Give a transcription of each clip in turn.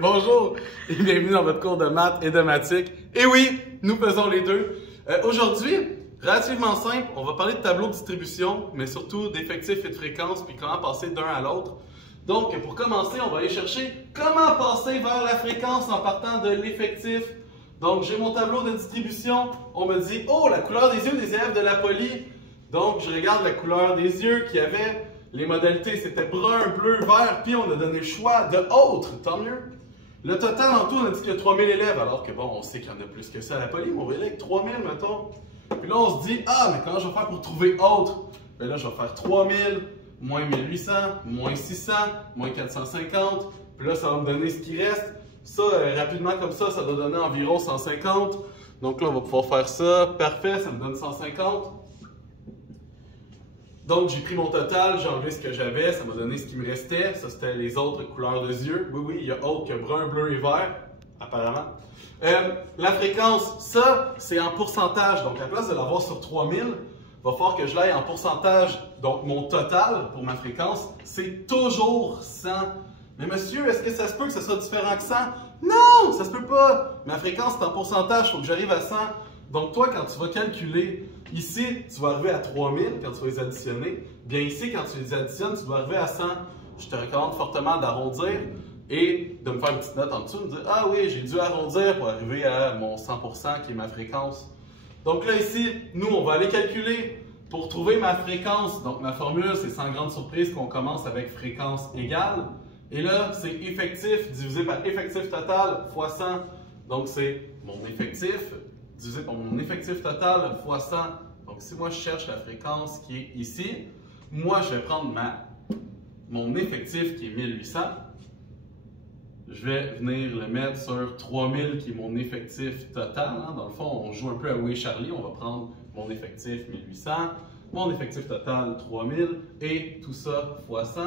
Bonjour et bienvenue dans votre cours de maths et de mathématiques. Et oui, nous faisons les deux. Aujourd'hui, relativement simple, on va parler de tableau de distribution, mais surtout d'effectifs et de fréquences, puis comment passer d'un à l'autre. Donc, pour commencer, on va aller chercher comment passer vers la fréquence en partant de l'effectif. Donc, j'ai mon tableau de distribution. On me dit, oh, la couleur des yeux des élèves de la poly. Donc, je regarde la couleur des yeux qui avait les modalités, c'était brun, bleu, vert, puis on a donné le choix de autres, tant mieux. Le total en tout, on a dit qu'il y a 3000 élèves, alors que bon, on sait qu'il y en a plus que ça à la poly, mais on va y aller avec 3000, mettons. Puis là, on se dit, ah, mais comment je vais faire pour trouver autre? Ben là, je vais faire 3000, moins 1800, moins 600, moins 450, puis là, ça va me donner ce qui reste. Ça, rapidement comme ça va donner environ 150. Donc là, on va pouvoir faire ça. Parfait, ça me donne 150. Donc, j'ai pris mon total, j'ai enlevé ce que j'avais, ça m'a donné ce qui me restait. Ça, c'était les autres couleurs de yeux. Oui, oui, il y a autre que brun, bleu et vert, apparemment. La fréquence, ça, c'est en pourcentage. Donc, à la place de l'avoir sur 3000, il va falloir que je l'aille en pourcentage. Donc, mon total pour ma fréquence, c'est toujours 100. Mais monsieur, est-ce que ça se peut que ce soit différent que 100? Non, ça se peut pas. Ma fréquence, c'est en pourcentage, il faut que j'arrive à 100. Donc, toi, quand tu vas calculer, ici, tu vas arriver à 3000 quand tu vas les additionner. Bien ici, quand tu les additionnes, tu dois arriver à 100. Je te recommande fortement d'arrondir et de me faire une petite note en dessous, de me dire « Ah oui, j'ai dû arrondir pour arriver à mon 100% qui est ma fréquence. » Donc là, ici, nous, on va aller calculer pour trouver ma fréquence. Donc, ma formule, c'est sans grande surprise qu'on commence avec fréquence égale. Et là, c'est effectif divisé par effectif total fois 100. Donc, c'est mon effectif divisé par mon effectif total fois 100. Donc, si moi, je cherche la fréquence qui est ici, moi, je vais prendre mon effectif qui est 1800. Je vais venir le mettre sur 3000 qui est mon effectif total. Hein. Dans le fond, on joue un peu à Où est Charlie. On va prendre mon effectif 1800, mon effectif total 3000 et tout ça fois 100.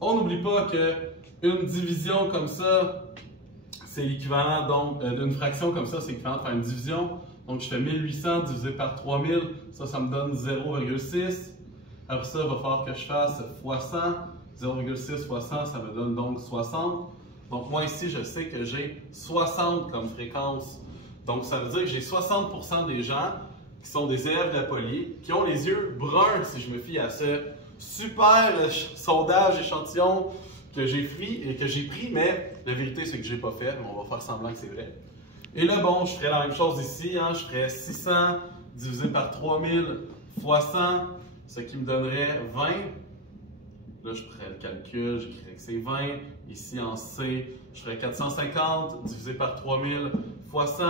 On n'oublie pas qu'une division comme ça, c'est l'équivalent donc d'une fraction comme ça, c'est l'équivalent de faire une division. Donc je fais 1800 divisé par 3000, ça me donne 0,6. Après ça, il va falloir que je fasse fois 100. 0,6 fois 100, ça me donne donc 60. Donc moi ici, je sais que j'ai 60 comme fréquence. Donc ça veut dire que j'ai 60% des gens qui sont des élèves de la poly, qui ont les yeux bruns, si je me fie à ce super sondage échantillon que j'ai pris, mais la vérité c'est que je n'ai pas fait, mais on va faire semblant que c'est vrai. Et là, bon, je ferai la même chose ici, hein, je ferai 600 divisé par 3000 fois 100, ce qui me donnerait 20. Là, je ferai le calcul, j'écrirai que c'est 20. Ici en C, je ferai 450 divisé par 3000 fois 100,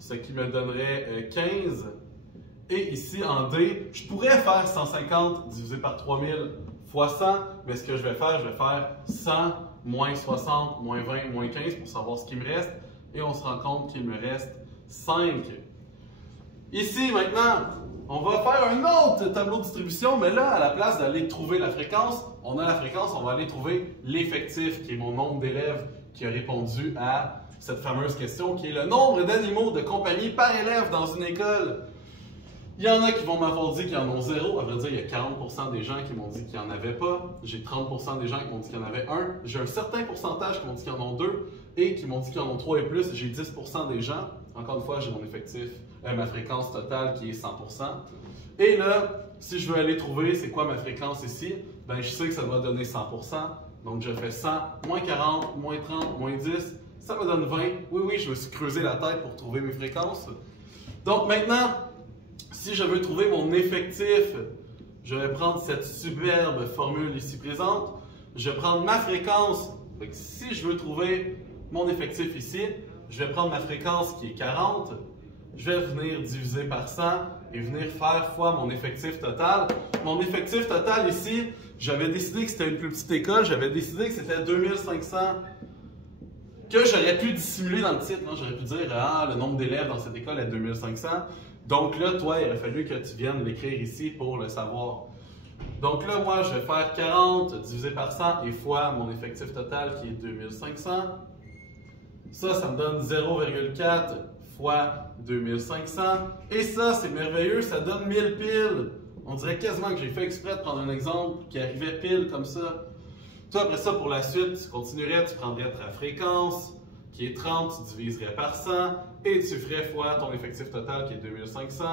ce qui me donnerait 15. Et ici, en D, je pourrais faire 150 divisé par 3000 fois 100, mais ce que je vais faire 100 moins 60 moins 20 moins 15 pour savoir ce qui me reste. Et on se rend compte qu'il me reste 5. Ici, maintenant, on va faire un autre tableau de distribution, mais là, à la place d'aller trouver la fréquence, on a la fréquence, on va aller trouver l'effectif, qui est mon nombre d'élèves qui a répondu à cette fameuse question, qui est le nombre d'animaux de compagnie par élève dans une école. Il y en a qui vont m'avoir dit qu'ils en ont 0. À vrai dire, il y a 40% des gens qui m'ont dit qu'il n'y en avait pas. J'ai 30% des gens qui m'ont dit qu'il y en avait 1. J'ai un certain pourcentage qui m'ont dit qu'ils en ont 2 et qui m'ont dit qu'ils en ont 3 et plus. J'ai 10% des gens. Encore une fois, j'ai mon effectif, ma fréquence totale qui est 100%. Et là, si je veux aller trouver c'est quoi ma fréquence ici, ben je sais que ça va donner 100%. Donc je fais 100, moins 40, moins 30, moins 10. Ça me donne 20. Oui, oui, je me suis creusé la tête pour trouver mes fréquences. Donc maintenant, si je veux trouver mon effectif, je vais prendre cette superbe formule ici présente. Je vais prendre ma fréquence. Donc, si je veux trouver mon effectif ici, je vais prendre ma fréquence qui est 40. Je vais venir diviser par 100 et venir faire fois mon effectif total. Mon effectif total ici, j'avais décidé que c'était une plus petite école. J'avais décidé que c'était 2500. Que j'aurais pu dissimuler dans le titre. Hein. J'aurais pu dire, ah, le nombre d'élèves dans cette école est 2500. Donc là, toi, il aurait fallu que tu viennes l'écrire ici pour le savoir. Donc là, moi, je vais faire 40 divisé par 100 et fois mon effectif total qui est 2500. Ça me donne 0,4 fois 2500. Et ça, c'est merveilleux, ça donne 1000 piles. On dirait quasiment que j'ai fait exprès de prendre un exemple qui arrivait pile comme ça. Toi, après ça, pour la suite, tu continuerais, tu prendrais ta fréquence, qui est 30, tu diviserais par 100, et tu ferais fois ton effectif total, qui est 2500.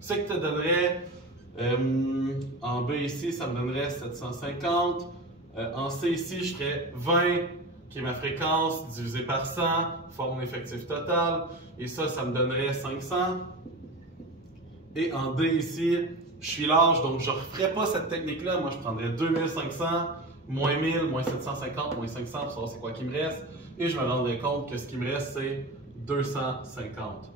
Ce qui te donnerait, en B ici, ça me donnerait 750. En C ici, je ferais 20, qui est ma fréquence, divisé par 100, fois mon effectif total. Et ça me donnerait 500. Et en D ici, je suis large, donc je ne referais pas cette technique-là. Moi, je prendrais 2500, moins 1000, moins 750, moins 500 pour savoir c'est quoi qui me reste. Et je me rendrais compte que ce qui me reste, c'est 250.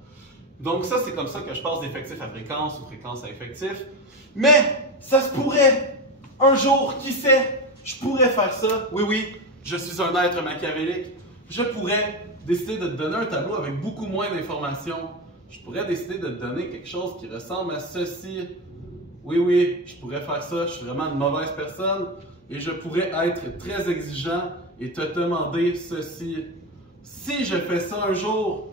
Donc ça, c'est comme ça que je passe d'effectif à fréquence ou fréquence à effectif. Mais ça se pourrait, un jour, qui sait, je pourrais faire ça. Oui, oui, je suis un être machiavélique. Je pourrais décider de te donner un tableau avec beaucoup moins d'informations. Je pourrais décider de te donner quelque chose qui ressemble à ceci. Oui, oui, je pourrais faire ça. Je suis vraiment une mauvaise personne. Et je pourrais être très exigeant et te demander ceci. Si je fais ça un jour,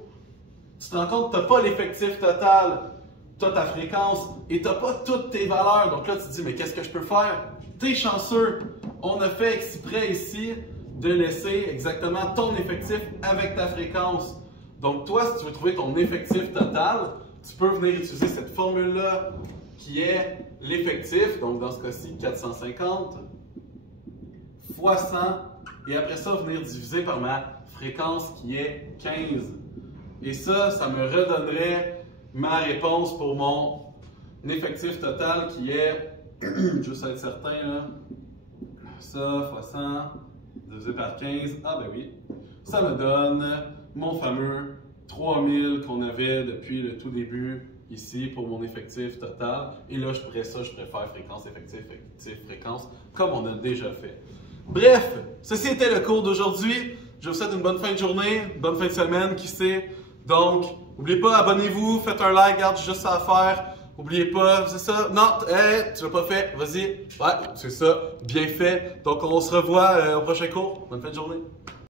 tu te rends compte que tu n'as pas l'effectif total, tu as ta fréquence et tu n'as pas toutes tes valeurs. Donc là, tu te dis, mais qu'est-ce que je peux faire? Tu es chanceux. On a fait exprès ici de laisser exactement ton effectif avec ta fréquence. Donc toi, si tu veux trouver ton effectif total, tu peux venir utiliser cette formule-là qui est l'effectif, donc dans ce cas-ci 450, fois 100, et après ça, venir diviser par ma fréquence qui est 15. Et ça me redonnerait ma réponse pour mon effectif total qui est, juste à être certain, là, ça fois 100 divisé par 15, ah ben oui, ça me donne mon fameux 3000 qu'on avait depuis le tout début ici pour mon effectif total. Et là, je préfère fréquence, effectif, fréquence, comme on a déjà fait. Bref, ceci était le cours d'aujourd'hui. Je vous souhaite une bonne fin de journée, une bonne fin de semaine, qui sait. Donc, n'oubliez pas, abonnez-vous, faites un like, regarde, juste ça à faire. N'oubliez pas, c'est ça. Non, tu l'as pas fait, vas-y. Ouais, c'est ça, bien fait. Donc, on se revoit au prochain cours. Bonne fin de journée.